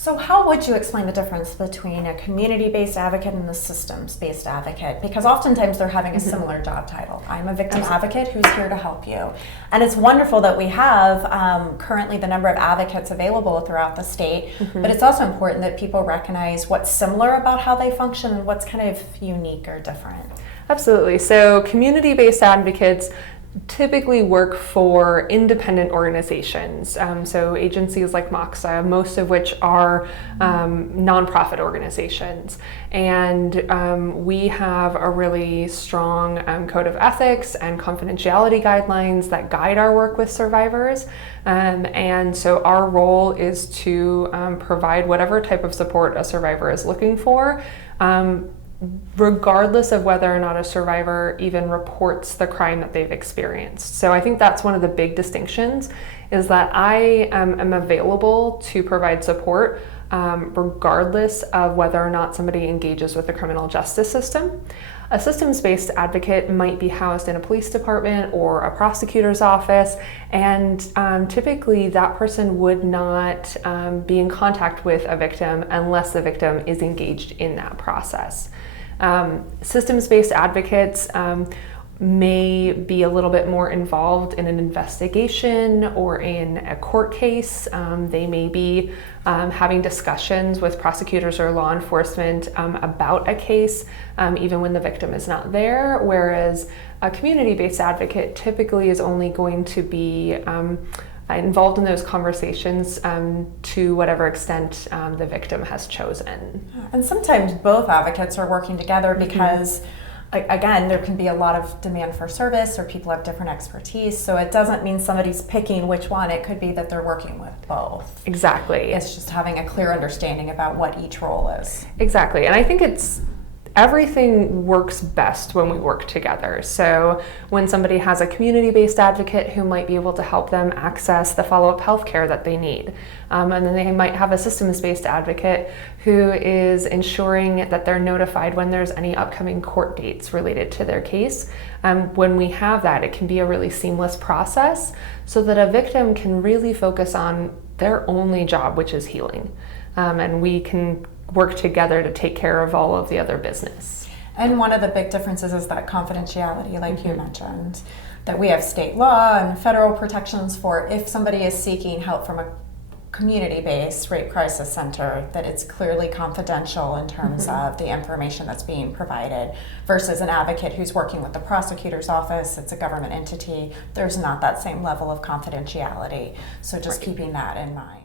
So how would you explain the difference between a community-based advocate and a systems-based advocate? Because oftentimes they're having a similar job title. I'm a victim advocate who's here to help you. And it's wonderful that we have currently the number of advocates available throughout the state, but it's also important that people recognize what's similar about how they function and what's kind of unique or different. Absolutely. So community-based advocates typically work for independent organizations, so agencies like MOXA, most of which are nonprofit organizations. And we have a really strong code of ethics and confidentiality guidelines that guide our work with survivors. And so our role is to provide whatever type of support a survivor is looking for, regardless of whether or not a survivor even reports the crime that they've experienced. So I think that's one of the big distinctions, is that I am available to provide support regardless of whether or not somebody engages with the criminal justice system. A systems-based advocate might be housed in a police department or a prosecutor's office, and typically that person would not be in contact with a victim unless the victim is engaged in that process. Systems-based advocates may be a little bit more involved in an investigation or in a court case. They may be having discussions with prosecutors or law enforcement about a case, even when the victim is not there, whereas a community-based advocate typically is only going to be involved in those conversations to whatever extent the victim has chosen. And sometimes both advocates are working together because again, there can be a lot of demand for service or people have different expertise. So it doesn't mean somebody's picking which one. It could be that they're working with both. Exactly. It's just having a clear understanding about what each role is. Exactly. And I think everything works best when we work together. So when somebody has a community-based advocate who might be able to help them access the follow-up health care that they need, and then they might have a systems-based advocate who is ensuring that they're notified when there's any upcoming court dates related to their case. When we have that, it can be a really seamless process so that a victim can really focus on their only job, which is healing. And we can work together to take care of all of the other business. And one of the big differences is that confidentiality, like you mentioned, that we have state law and federal protections for if somebody is seeking help from a community-based rape crisis center, that it's clearly confidential in terms of the information that's being provided, versus an advocate who's working with the prosecutor's office, it's a government entity, there's not that same level of confidentiality. So just keeping that in mind.